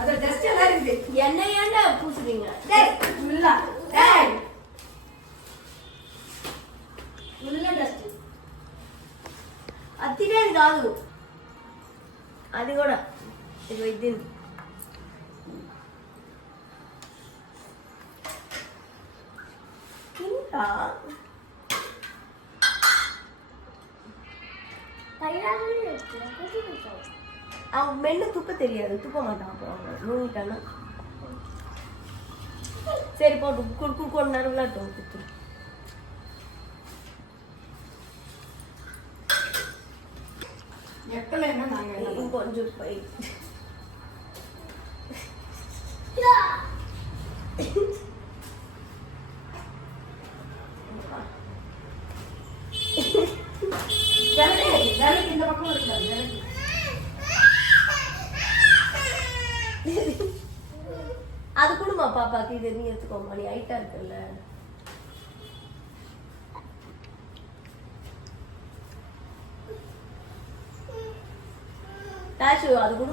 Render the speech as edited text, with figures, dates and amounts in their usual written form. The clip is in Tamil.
அத டஸ்ட் எல்லாம் இருக்குது. என்ன ஏன்டா பூசுறீங்க? டேய் உள்ள டேய் உள்ள டஸ்ட் అతినే కాదు అది కూడా ఇది ఇద్దింది ఇంకా அவன் மென்னு துப்ப தெரியாது, துப்ப மாட்டான். அப்புறம் நூங்கிட்டானா சரி போட்டு கொஞ்ச நேரம் விளையாட்டும் குத்து. எக்கல என்ன நாங்க கொஞ்சம் போய் வேலைக்கு இந்த பக்கம் இருக்காது. அது கூடமா பாப்பாக்கு இது நீ எடுத்துக்கோமா, நீ ஹைட்டா இருக்குல்ல. அது கூட